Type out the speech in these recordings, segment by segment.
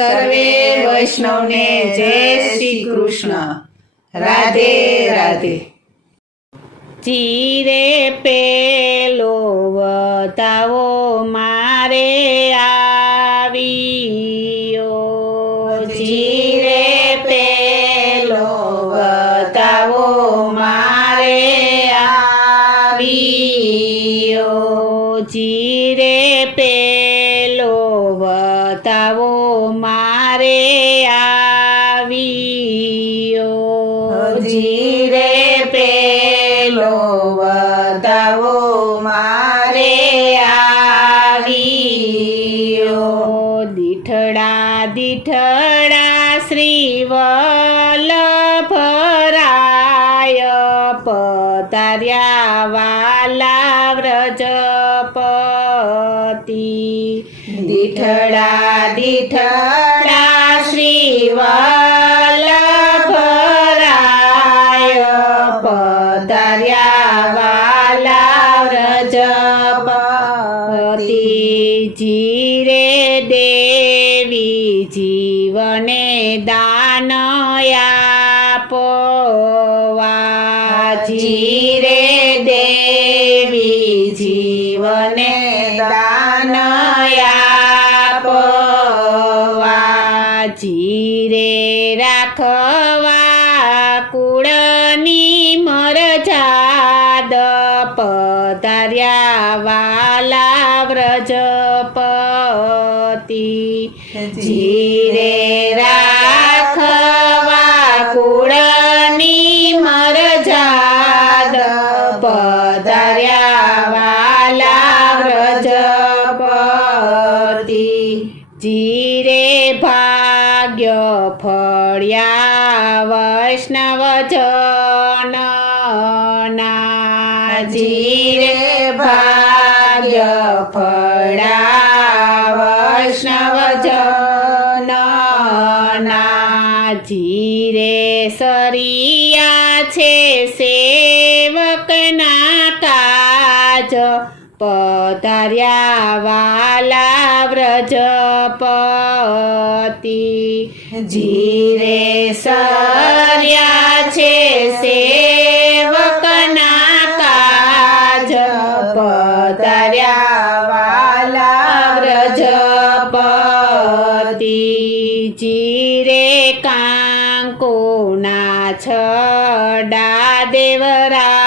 સર્વે વૈષ્ણવને જય શ્રી કૃષ્ણ. રાધે રાધે. ચીરે પેલો વતાવો મારે આવ્યો, ચીરે પેલો વતાવો મારે આવ્યો. ચીરે પેલો વતાવો મારે આવ્યો, ચીરે પેલો વતાવો મારે આવ્યો. દીઠડા દીઠડા શ્રી વલ્લભરાય પધાર્યા વાલા વ્રજપતિ. દીઠડા દીઠડા શ્રી વલ્લભરાય પધાર્યા વાલા વ્રજપતિ. જીરે દેવી જીવને દાન આપવા, જીરે દેવી જીવને દાન આપવા. જીરે રાખવા કુળની મરજાદ પધાર્યા વાલા વ્રજપતિ. જીરે રાખવા કુળની મરજાદ પધાર્યા વાલા વ્રજપતિ. જીરે ભાગ્ય ફળ્યા વૈષ્ણવજનના, જીરે ભાગ્ય ફળ્યા વૈષ્ણવજનના. જીરે સરિયા છે સેવકના કાજ પધાર્યા વાલા વ્રજપતિ. જીરે સર્યા છે સેવકના કાજ પધાર્યા વાલા વ્રજપતિ. જીરે કાંકોના છડા દેવરાવિયા,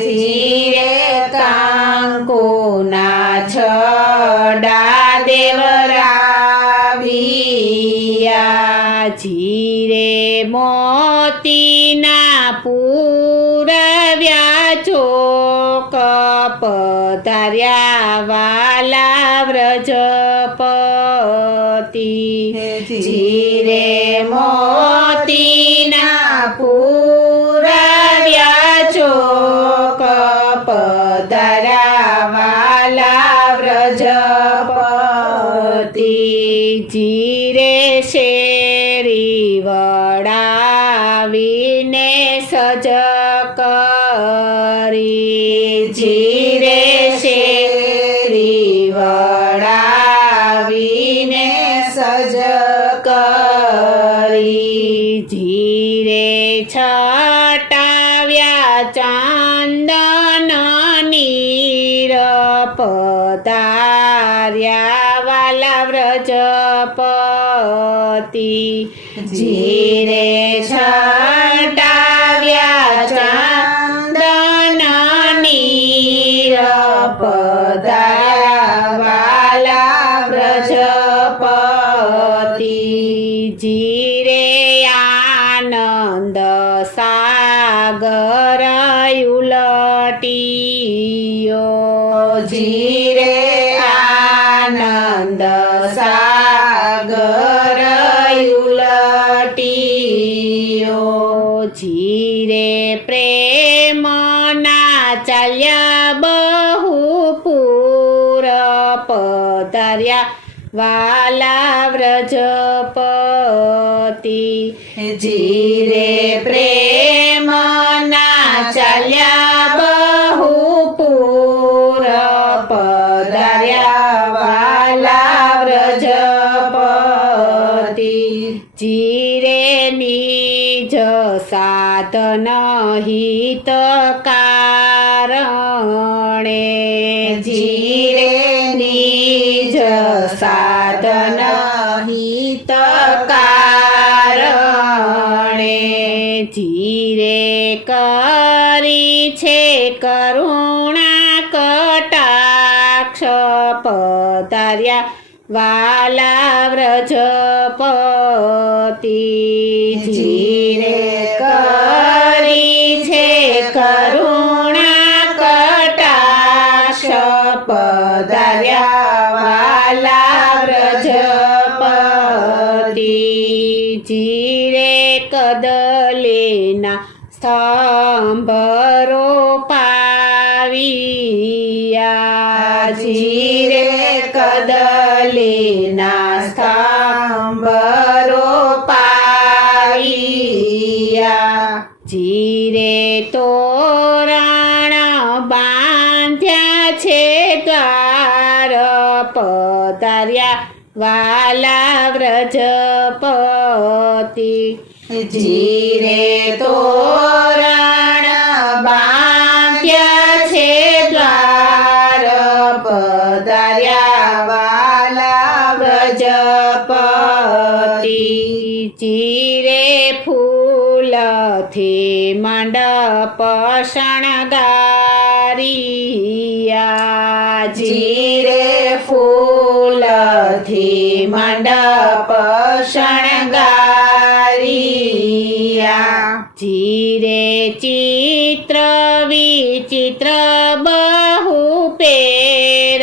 જીરે કાંકોના છડા દેવરાવિયા. જીરે મોતીના પૂરવ્યા ચોક પધાર્યા વાલા વ્રજપતિ. જીરે મોતીના પૂરવ્યા ચોક પધાર્યા વાલા વ્રજપતિ. જીરે શેરી વડાવીને સજ કરી, જીરે શેરી વડાવીને સજ કરી. જીરે છટાવ્યા ચાંદન નીર પધાર્યા વાલા વ્રજપતિ. જીરે છટાવ્યા ચાંદન નીર પધાર્યા વાલા વ્રજપતિ. જીરે આનંદ સાગર ઉલટિયો, જીરે આનંદ સાગર ઉલટિયો. જીરે પ્રેમના ચાલ્યા બહુ પૂર પધાર્યા વાલા વ્રજપતિ. જીરે પ્રેમના ચાલ્યા બહુ પૂર પધાર્યા વાલા નિજ સાધન હિત કારણે જીરે નિજ સાધન હિત કારણે જીરે કરી છે કરુણા કટાક્ષ પધાર્યા વાલા વ્રજપતિ જીરે કરી છે કરુણા કટાક્ષ પધાર્યા વાલા વ્રજપતિ જીરે કદલેના સ્તંભરો પાવિયા જીરે કદલીના સ્તંભરો પાવિયા જીરે તોરણ બાંધ્યા છે દ્વાર પધાર્યા વાલા વ્રજપતિ જીરે તોરણ બાંધ્યા છે દ્વાર પધાર્યા વાલા વ્રજપતિ જીરે ફૂલથી મંડપ શણગારિયા જીરે ફૂલથી મંડપ શણગારિયા જીરે ચિત્ર વિચિત્ર બહુ પેર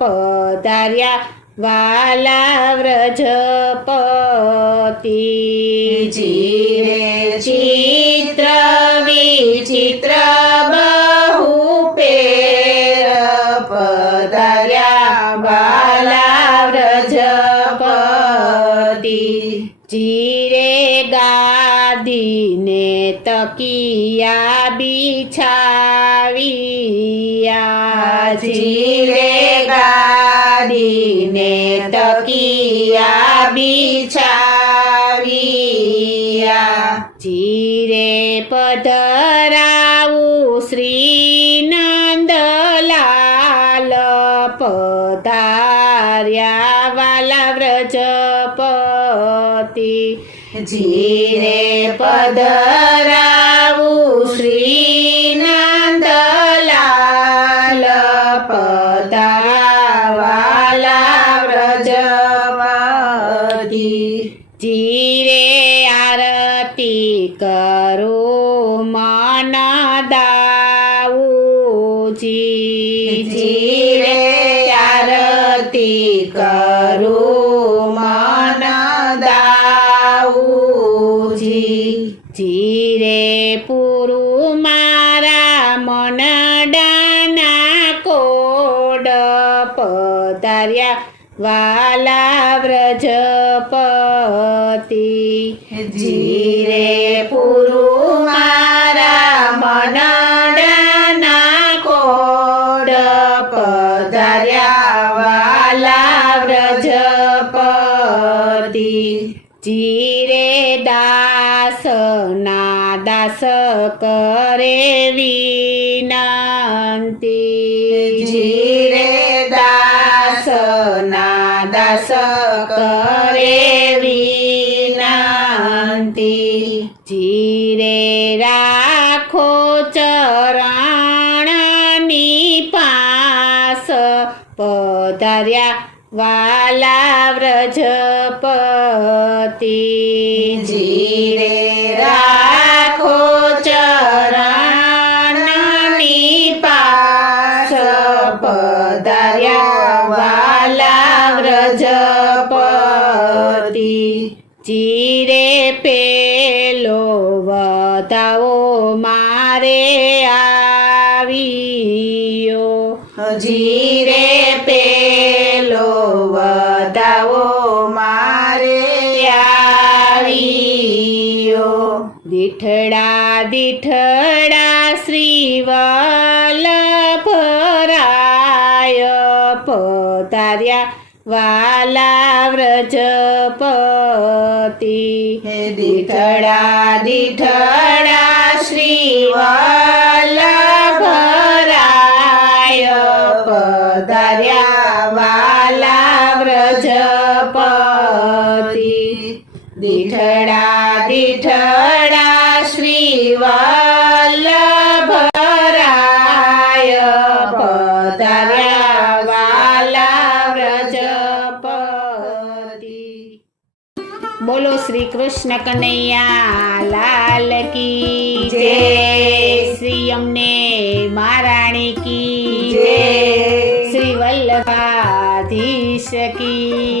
પધાર્યા વાલા વ્રજપતિ જીરે ચિત્ર વિચિત્ર બહુ પેર પધાર્યા વાલા વ્રજપતિ જીરે ગાદીને તકિયા બિછાવિયા જીરે ગાદીને તકિયા બિછાવિયા જીરે પધરાવું શ્રી નંદલાલ પધાર્યા વાલા વ્રજપતિ જીરે પધરાવું શ્રી નંદલાલ પધાર્યા વાલા વ્રજપતિ જીરે આરતી કરો મન દાઉજી જીરે આરતી કરું મન દાઉજી જીરે પૂરું મારા મનડાના કોડ પધાર્યા વાલા વ્રજપતિ જીરે પૂરું મારા મનડાના કોડ પધાર્યા વાલા વ્રજપતિ જીરે દાસના દાસ કરે વિનંતી જીરે દાસના દાસ કરે વિનંતી જીરે રાખો ચરણની પાસ પધાર્યા વાલા વ્રજપતિ જીરે રાખો ચરણની પાસ પધાર્યા વાલા વ્રજપતિ જીરે પેલો વધાવો મારે આવ્યો જીરે પેલો વધાવો મારે આવ્યો દીઠડા દીઠડા શ્રી વલ્લભરાય પધાર્યા વાલા વ્રજપતિ હે દીઠડા દીઠડા શ્રી વલ્લભરાય પધાર્યા વાલા વ્રજપતિ દીઠડા દીઠડા શ્રી વલ્લભરાય પધાર્યા વાલા વ્રજપતિ બોલો શ્રી કૃષ્ણ કનૈયા લાલ કી જય. જય શ્રી અમને મહારાણી કી જય. શ્રી વલ્લભાધીશ કી